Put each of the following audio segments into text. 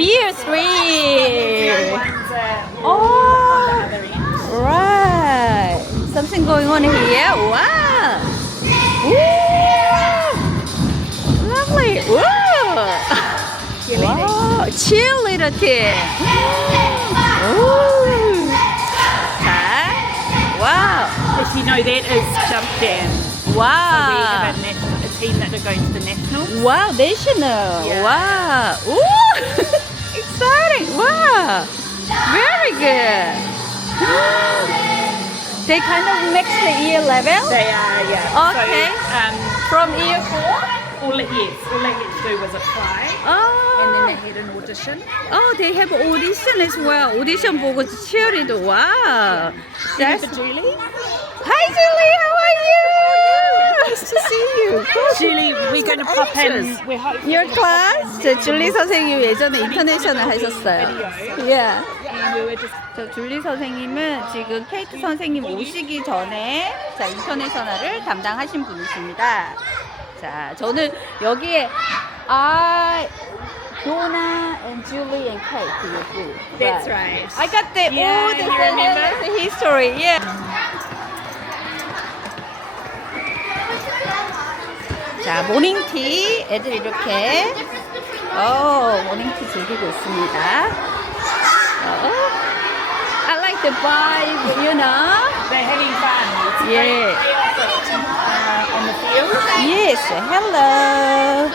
year 3. One's Oh. on the other end. Right. Something going on here. Wow. Ooh. Lovely. Ooh. Wow. Cheerleader team. Ooh. 자. Wow. If you know, that is jump jam. We Wow. have a team that are going to the nationals. Wow. National. Yeah. Wow. Ooh. Exciting. Wow. Very good. They kind of mix the year level. They are, yeah. Okay. So, From year 4? all they had to do was apply, and then they had an audition. Oh, they have audition as well. Audition 보고 cheerleader. Wow. That's... Remember Julie? Hi, Julie. How are you? Nice to see you. Julie, we're going to pop in. We're hoping Your class? 저 줄리 선생님 예전에 인터내셔널 하셨어요. Yeah. and we were just 저 줄리 선생님은 지금 케이트 선생님 오시기 전에 자 인터내셔널을 담당하신 분이십니다. 자, 저는 여기에 Donna and Julie and Kate you do. That's right. I got the Yeah, all the you remember? the history. Yeah. 자, 모닝티 애들 이렇게 모닝티 즐기고 있습니다. I like the vibe, you know. they're having fun. It's Yeah. on the field. Yes. Hello.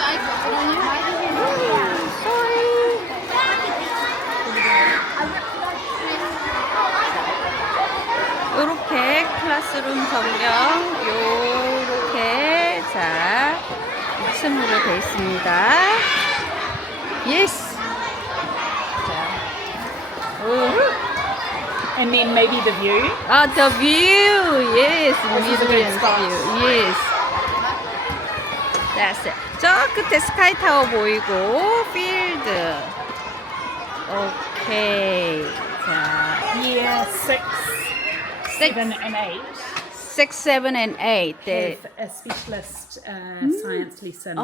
이렇게 클래스룸 전경 요렇게 자 2층으로 되어 있습니다. Yes. And then maybe the view. The view. Yes. This is a good Brilliant spot. view. Yes. That's it. 저 끝에 스카이 타워 보이고 필드. 오케이. 자, Year 6, 7, and 8 6, 7, and 8. 네. have a specialist science lesson.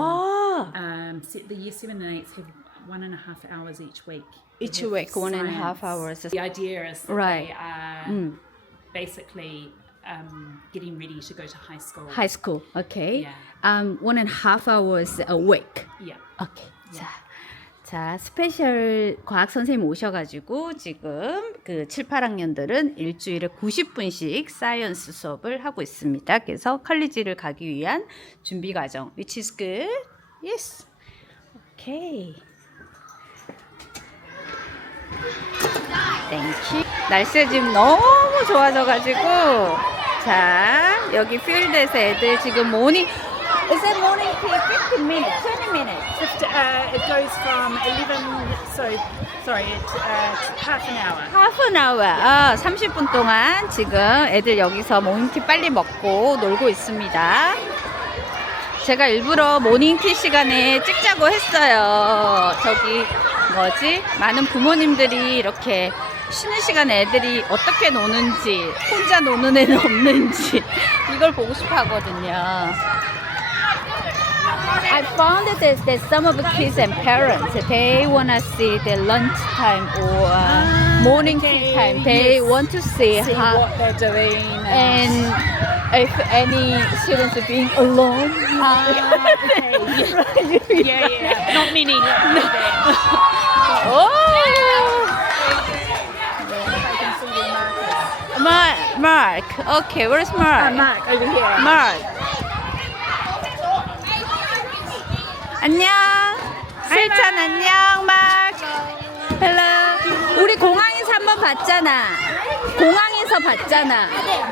The year 7 and 8 have 1.5 hours each week. Each They have week, 1.5 science. hours. The idea is that Right. they are basically getting ready to go to high school. High school. Okay. Yeah. 1.5 hours a week. Yeah. 오케이. 자, 스페셜 과학 선생님 오셔가지고 지금 그 7, 8학년들은 일주일에 90분씩 사이언스 수업을 하고 있습니다. 그래서 컬리지를 가기 위한 준비 과정. Which is good. Yes. 오케이. 땡큐. 날씨가 지금 너무 좋아져가지고 자, 여기 필드에서 애들 지금 모닝 Is it morning tea? 15 minutes, 20 minutes. It goes from 11, sorry, it's half an hour. Half an hour. 30분 동안 지금 애들 여기서 모닝티 빨리 먹고 놀고 있습니다. 제가 일부러 모닝티 시간에 찍자고 했어요. 저기 뭐지? 많은 부모님들이 이렇게 쉬는 시간에 애들이 어떻게 노는지, 혼자 노는 애는 없는지 이걸 보고 싶어 하거든요. I found that some of the kids and parents, they want to see the lunchtime or morning tea time. They want to see See how what they're doing. and if any students are being alone. Okay. Yeah. Not many. Oh, Mark. Okay, where's Mark? Mark, over here. Mark. 안녕. 실찬 안녕, 마크. 헬로. 우리 공항에서 한번 봤잖아. 공항에서 봤잖아.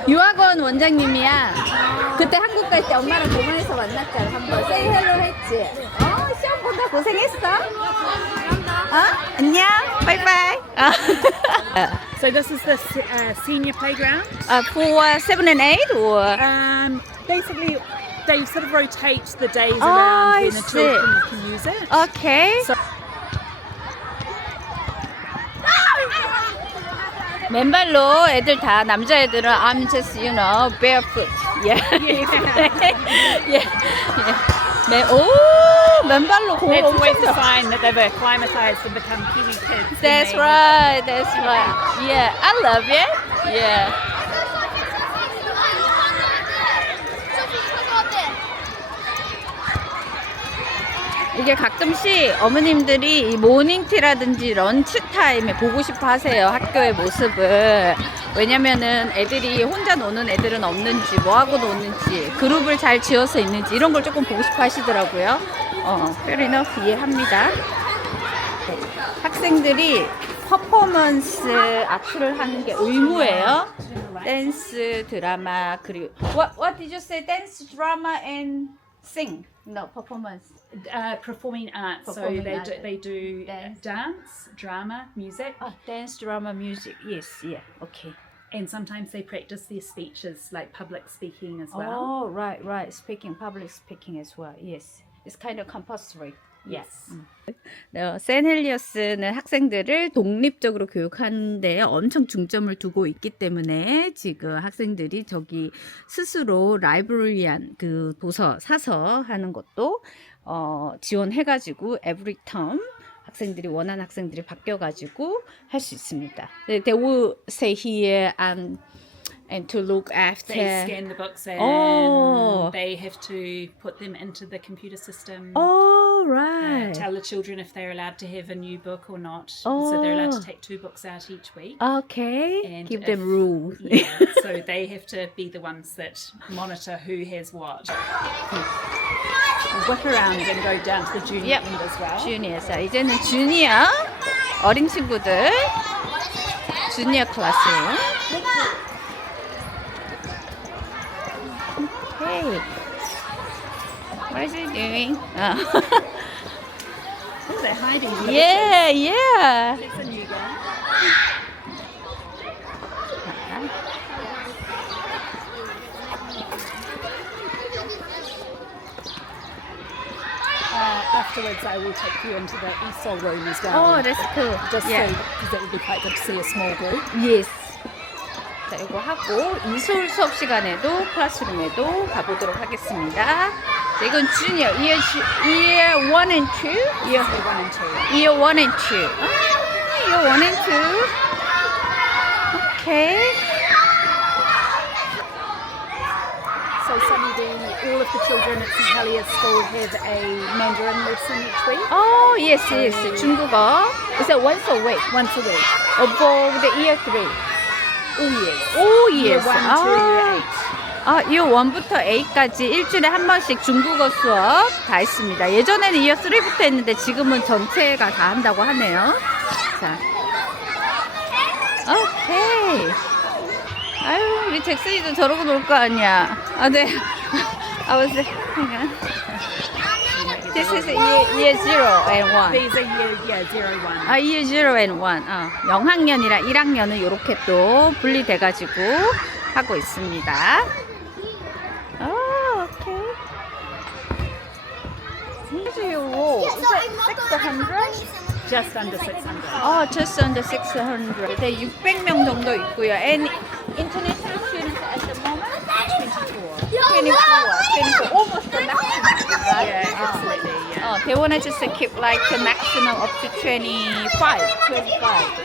유학원 원장님이야. 그때 한국 갈 때 엄마랑 공항에서 만났잖아. 한번 세이 헬로 했지. 시험 보다 고생했어. 안녕. 바이바이. So this is the senior playground. For 7 and 8 or? Basically, they sort of rotate the days Oh, around I when the see. children can use it. Okay. So- 맨발로 애들 다 남자애들은 I'm just barefoot. Yeah. Yeah. 맨발로 공을 That's 엄청 always a 쳐. sign that they've acclimatized and become Kiwi kids. That's right. That's right. Yeah, I love it. Yeah. 이게 가끔씩 어머님들이 이 모닝티라든지 런치 타임에 보고 싶어 하세요. 학교의 모습을. 왜냐면은 애들이 혼자 노는 애들은 없는지, 뭐 하고 노는지, 그룹을 잘 지어서 있는지 이런 걸 조금 보고 싶어 하시더라고요. fair enough. 이해합니다. 네. 학생들이 퍼포먼스 아트를 하는 게 의무예요. 댄스, 드라마, 그리고 what did you say? Dance, drama and sing. No, performance. Performing arts. Performing so arts. they do Dance. dance, drama, music, Dance, drama, music. Yes, yeah, okay. and sometimes they practice their speeches, like public speaking as well. Oh, right. Speaking, public speaking as well. Yes, it's kind of compulsory. Yes. 샌 헬리어스는 학생들을 독립적으로 교육하는 데 엄청 중점을 두고 있기 때문에 지금 학생들이 저기 스스로 라이브러리안 그 도서 사서 하는 것도 지원해가지고 every term 학생들이 원하는 학생들이 바뀌어가지고 할 수 있습니다. They will stay here and to look after. They scan the books and Oh. they have to put them into the computer system. Oh, right. Tell the children if they're allowed to have a new book or not. Oh. So they're allowed to take 2 books out each week. Okay. And Give if- them rules. Yeah, so they have to be the ones that monitor who has what. Whip around and go down to the junior Yep. end as well. 주니어. 자, 이제는 주니어 어린 친구들 주니어 클래스룸. Hey, what is he doing? Oh, they're hiding. Yeah. That's a new guy. Afterwards, I will take you into the ESOL room as well. Oh, that's cool. Just Yeah. so, because it would be quite good to see a small group. Yes. 자, 이거 하고 이솔 수업 시간에도 클래스룸에도 가보도록 하겠습니다. 자, 이건 주니어 year 1 and 2. Year 1 and 2. Year 1 and 2. Year 1 and 2. Okay. So Sunny, all of the children at St. Heliers School have a Mandarin lesson each week. Oh, yes. 중국어. Is it once a week? Once a week. For the year 3. All years. All Year years. 1 to year 8. year 1부터 8까지 일주일에 한 번씩 중국어 수업 다 있습니다. 예전에는 year 3부터 했는데 지금은 전체가 다 한다고 하네요. 자. 오케이. 아유, 우리 잭슨이도 저러고 놀 거 아니야. 네. hang on. This is year 0 and 1. These are year 0, 1. year 0 and 1. 0학년이랑 1학년은 이렇게 또 분리돼가지고 하고 있습니다. 오케이. Here's your roll. Is it 600? Just under 600. Just under 600. 네, 600명 정도 있고요. And international students at the moment? 24, almost the maximum, right? Yeah, absolutely. Yeah. They want to just keep like the maximum up to 25.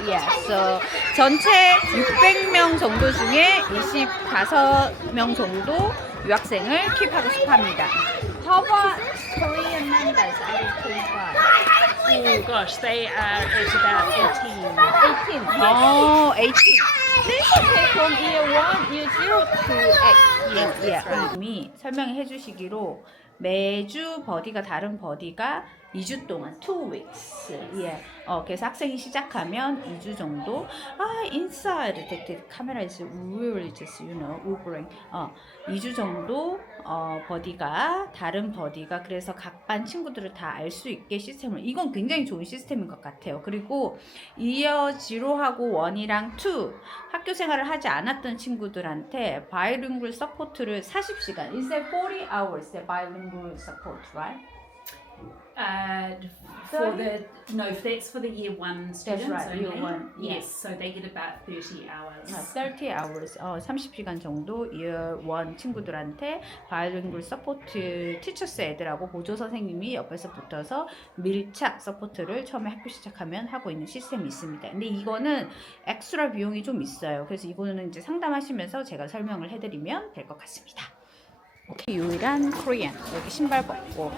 Yeah. So 전체 600명 정도 중에 25명 정도 유학생을 킵하고 싶어합니다. How about Korean members out of 25? Oh gosh, they are at about 18. 18. Oh, 18. That's okay from year 1, year 0 to 8. Yeah. 이미 설명해 주시기로 매주 버디가 다른 버디가 2주 동안 2 weeks. 예. 그래서 학생이 시작하면 2주 정도. inside the camera is really just, Ubering. 2주 정도 버디가 다른 버디가 그래서 각 반 친구들을 다 알 수 있게 시스템을 이건 굉장히 좋은 시스템인 것 같아요. 그리고 이어 0하고 1이랑 2 학교 생활을 하지 않았던 친구들한테 bilingual 서포트를 40시간. Is that 40 hours that bilingual support, right? For the that's for the year 1 students right, only. year one, yeah. Yes, so they get about 30 hours. 30 hours, 30시간 정도 Year 1 친구들한테 바이링굴 서포트 티처스 애들하고 보조 선생님이 옆에서 붙어서 밀착 서포트를 처음에 학교 시작하면 하고 있는 시스템이 있습니다. 근데 이거는 엑스트라 비용이 좀 있어요. 그래서 이거는 이제 상담하시면서 제가 설명을 해드리면 될 것 같습니다. 오케이, 유일한 코리안. 여기 신발 벗고.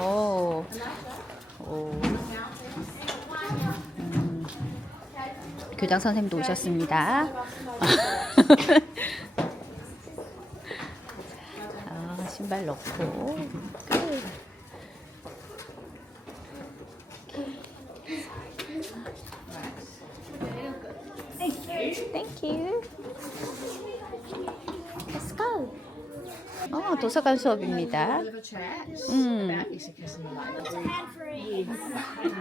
오. 교장 선생님도 오셨습니다. 신발 넣고. Thank you. Let's go. 도서관 수업입니다.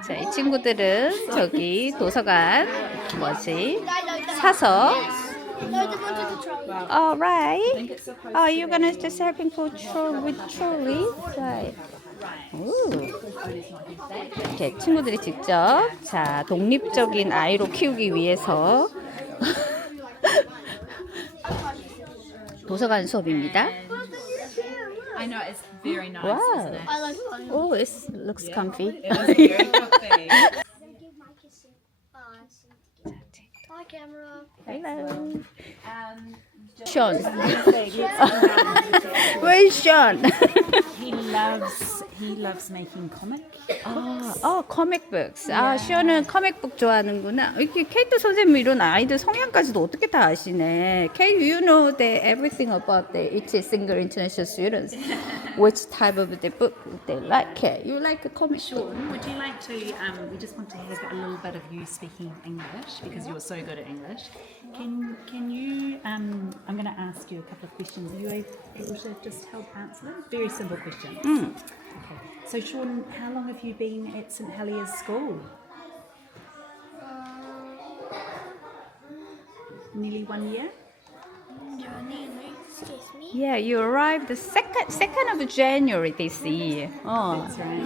자, 이 친구들은 저기 도서관 사서. Alright. Oh, you're gonna just helping for with trolley, right? 이렇게 친구들이 직접 독립적인 아이로 키우기 위해서 도서관 수업입니다. I know, it's very nice, Wow. isn't it? I like London. Oh, it looks comfy. It was very comfy. Hi, camera. Hello. Sean. Where's Sean? He loves making comic. comic books. 시온은 comic book 좋아하는구나. 이렇게 케이트 선생님 이런 아이들 성향까지도 어떻게 다 아시네. Kate, you know everything about each single international students. Which type of the book they like? You like a comic book? Would you like to, we just want to have a little bit of you speaking English because you're so good at English. Can you, I'm going to ask you a couple of questions. Are you able to just help answer them? Very simple questions. Okay. So Sean, how long have you been at St Heliers School? Nearly 1 year? Excuse me. Yeah, you arrived the 2nd of January this year. That's right.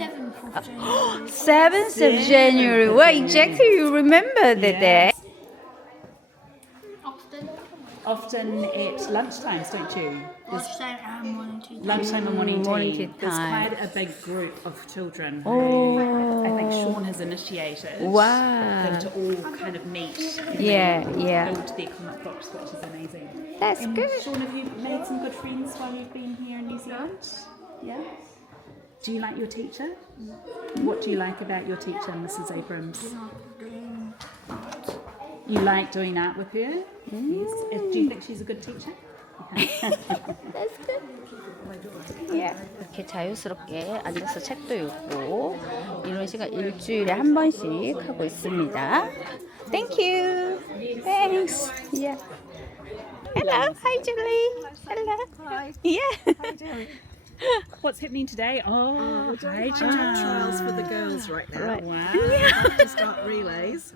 7th of January. 7th of January. What exactly you remember the day? Often at lunchtimes, don't you? Lunchtime and morning tea. Lunchtime and morning tea. morning tea There's time. quite a big group of children Oh. who I think Sean has initiated Wow. them to all kind of meet and Yeah, then yeah. build their comic books, which is amazing. That's And good. Sean, have you made some good friends while you've been here in New Zealand? Yeah. Do you like your teacher? What do you like about your teacher, Mrs. Abrams? You like doing art with her? Yes. Do you think she's a good teacher? 이렇게 자유스럽게 앉아서 책도 읽고 이런 시간 일주일에 한 번씩 하고 있습니다. Thank you. Thanks. Yeah. Hello. Hi, Julie. Hello. Hi. Yeah. How you doing? What's happening today? Oh, We're doing hi, high jump trials for the girls right now. Right. Wow. About to start relays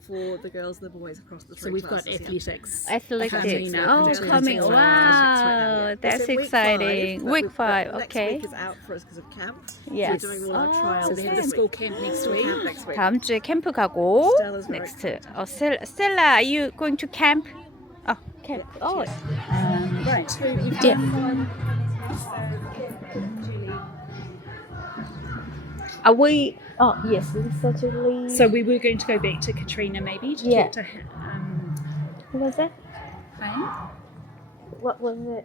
for the girls and the boys across the So three we've got classes, yeah. athletics. Athletics. Coming up Oh, into coming. athletics. Wow. It's That's in week exciting. 5, Week but 5. Next Okay. week is out for us because of camp. Yes. So we're doing all our Oh, trials. So we have the this school week. camp next School week. camp next week. 다음 주에 캠프 가고 Stella's very next. Stella, are you going to camp? Camp. Oh. Right. So we've Yeah. done Are we? Oh, yes, Lisa, Julie. So we were going to go back to Katrina maybe to Yeah. talk to Who was it? Hayne. What was it?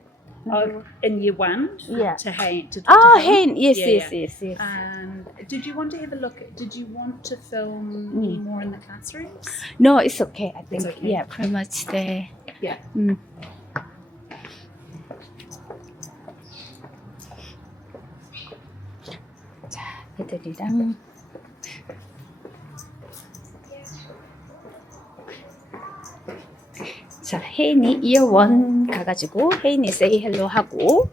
In year 1. Yeah. To Hayne. To Oh, Hayne. Hayne. Yes, Yeah, yes, yeah. yes, yes. Did you want to have a look? Did you want to film any more in the classrooms? No, it's okay. I think. okay. Yeah, pretty much there. Yeah. 자, 애들이랑. 자, 혜인이 Year 1 가가지고 혜인이 say hello 하고.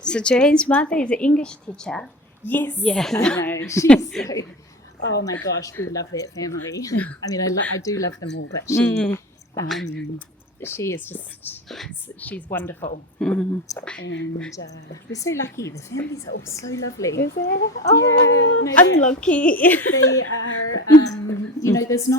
So Joanne's mother is an English teacher. Yes. Yeah. I know. She's so. Oh my gosh, we love that family. I mean, I do love them all, but she. she is just, she's wonderful. Mm. And we're so lucky. The families are all so lovely. Is it? Oh, no, I'm lucky. They are, you know, there's not